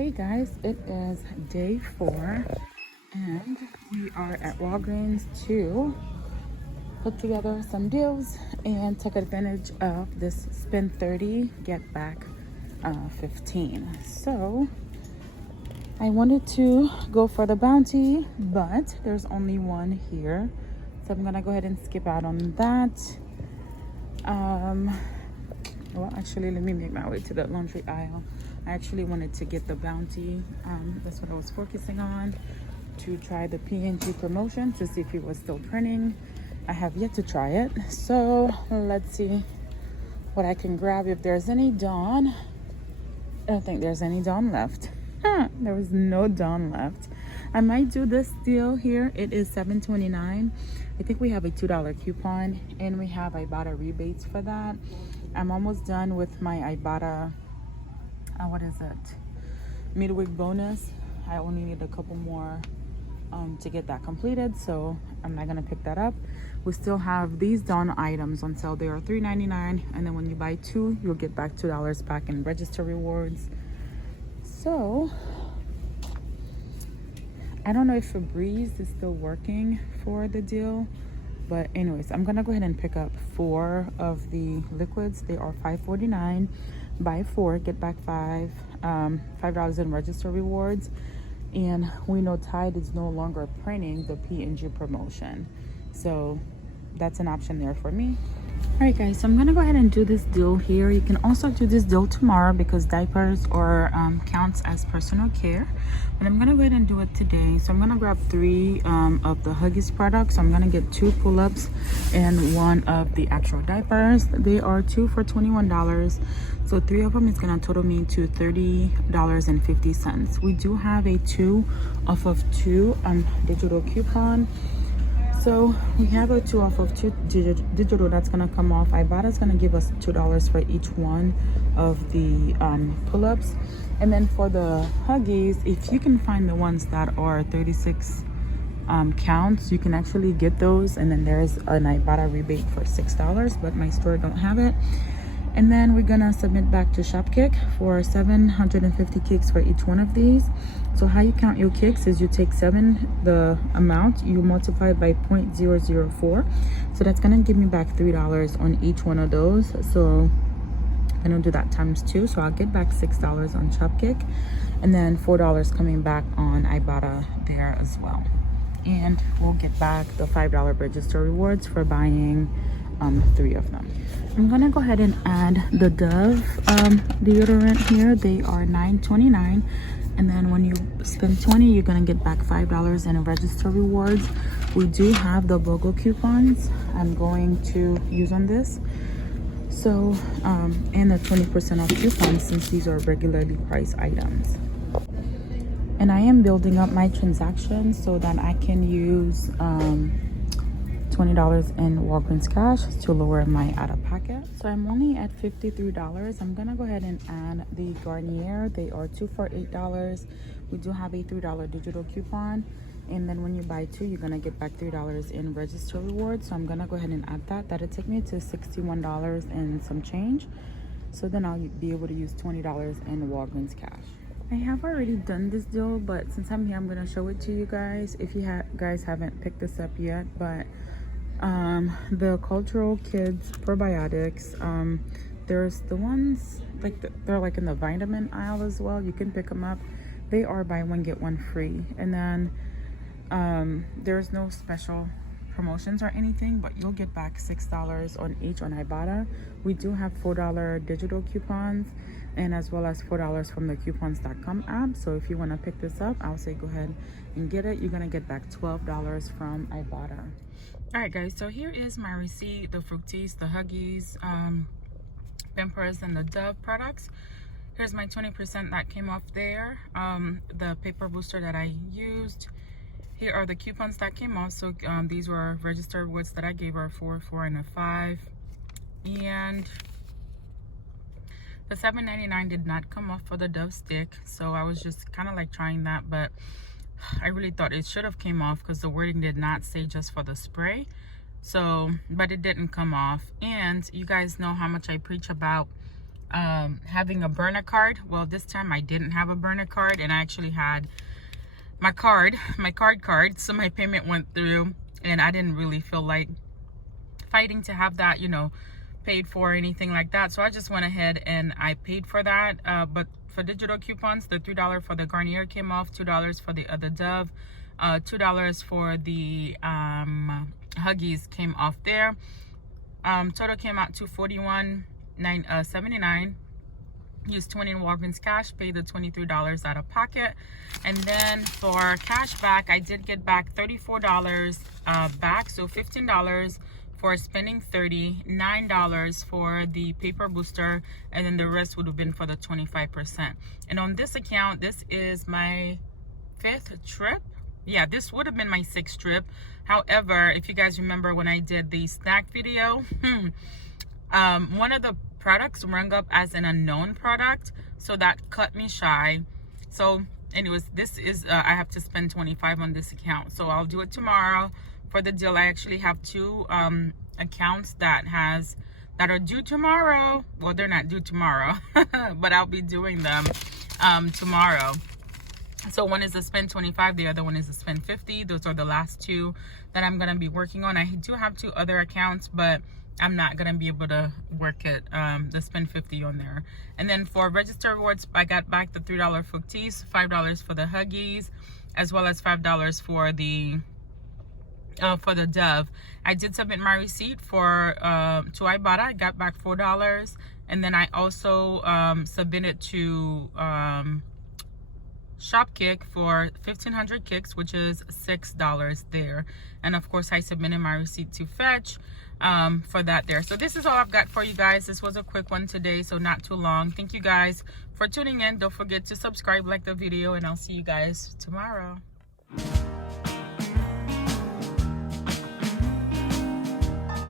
Hey guys, it is day 4 and we are at Walgreens to put together some deals and take advantage of this spend 30 get back 15. So I wanted to go for the bounty, but there's only one here, so I'm gonna go ahead and skip out on that. Well, actually, let me make my way to the laundry aisle. I actually wanted to get the bounty. That's what I was focusing on, to try the P&G promotion to see if it was still printing. I have yet to try it, so let's see what I can grab. If there's any Dawn, I don't think there's any Dawn left. There was no Dawn left. I might do this deal here. It is $7.29. I think we have a $2 coupon and we have Ibotta rebates for that. I'm almost done with my Ibotta, what is it, midweek bonus. I only need a couple more to get that completed, so I'm not gonna pick that up. We still have these Dawn items on sale. They are $3.99, and then when you buy 2, you'll get back $2 back in register rewards. So I don't know if Febreze is still working for the deal, but anyways, I'm gonna go ahead and pick up 4 of the liquids. They are $5.49. Buy 4, get back $5 in register rewards. And we know Tide is no longer printing the P&G promotion, so that's an option there for me. All right guys, so I'm gonna go ahead and do this deal here. You can also do this deal tomorrow because diapers or counts as personal care, but I'm gonna go ahead and do it today. So I'm gonna grab 3 of the Huggies products. So I'm gonna get 2 pull-ups and 1 of the actual diapers. They are 2 for $21, so 3 of them is gonna total me to $30.50. We do have a 2 off of 2 digital coupon. So we have a 2 off of 2 digital that's gonna come off. Ibotta is gonna give us $2 for each one of the pull-ups. And then for the Huggies, if you can find the ones that are 36 counts, you can actually get those. And then there's an Ibotta rebate for $6, but my store don't have it. And then we're gonna submit back to Shopkick for 750 kicks for each one of these. So how you count your kicks is you take 7, the amount, you multiply it by 0.004. So that's gonna give me back $3 on each one of those. So I'm gonna do that times 2. So I'll get back $6 on Shopkick, and then $4 coming back on Ibotta there as well. And we'll get back the $5 register rewards for buying 3 of them. I'm gonna go ahead and add the Dove deodorant here. They are $9.29, and then when you spend 20, you're gonna get back $5 in register rewards. We do have the BOGO coupons I'm going to use on this, so and the 20% off coupons, since these are regularly priced items. And I am building up my transactions so that I can use $20 in Walgreens cash to lower my out-of-pocket. So I'm only at $53. I'm gonna go ahead and add the Garnier. They are 2 for $8. We do have a $3 digital coupon, and then when you buy 2, you're gonna get back $3 in register rewards. So I'm gonna go ahead and add that. That'll take me to $61 and some change. So then I'll be able to use $20 in Walgreens cash. I have already done this deal, but since I'm here, I'm gonna show it to you guys if you guys haven't picked this up yet. But the cultural kids probiotics, there's the ones like they're like in the vitamin aisle as well. You can pick them up. They are buy 1 get 1 free, and then there's no special promotions or anything, but you'll get back $6 on each on Ibotta. We do have $4 digital coupons, and as well as $4 from the coupons.com app. So if you want to pick this up, I'll say go ahead and get it. You're gonna get back $12 from Ibotta. All right guys, so here is my receipt. The Fructis, the Huggies, Pampers, and the Dove products. Here's my 20% that came off there. The paper booster that I used. Here are the coupons that came off. So these were registered rewards that I gave her, 4, 4, and a 5. And the $7.99 did not come off for the Dove stick, so I was just kind of like trying that, but I really thought it should have came off because the wording did not say just for the spray. So, but it didn't come off. And you guys know how much I preach about having a burner card. Well, this time I didn't have a burner card, and I actually had my card, so my payment went through, and I didn't really feel like fighting to have that, you know, paid for or anything like that. So I just went ahead and I paid for that. But for digital coupons, the $3 for the Garnier came off, $2 for the other Dove, $2 for the Huggies came off there. Total came out to $41.79. Used 20 in Walgreens cash, paid the $23 out of pocket. And then for cash back, I did get back $34 back, so $15 for spending $30, $9 for the paper booster, and then the rest would have been for the 25%. And on this account, this is my 5th trip. Yeah, this would have been my 6th trip. However, if you guys remember when I did the snack video, one of the products rung up as an unknown product, so that cut me shy. So anyways, this is I have to spend $25 on this account, so I'll do it tomorrow. For the deal, I actually have 2 accounts that are due tomorrow. Well, they're not due tomorrow, but I'll be doing them tomorrow. So one is a spend 25, the other one is a spend 50. Those are the last 2 that I'm gonna be working on. I do have 2 other accounts, but I'm not gonna be able to work it, the spend 50 on there. And then for register rewards, I got back the $3 Fructis, $5 for the Huggies, as well as $5 for the Dove. I did submit my receipt for to Ibotta. I got back $4, and then I also submitted to Shopkick for 1,500 kicks, which is $6 there. And of course, I submitted my receipt to Fetch for that there. So this is all I've got for you guys. This was a quick one today, so not too long. Thank you guys for tuning in. Don't forget to subscribe, like the video, and I'll see you guys tomorrow.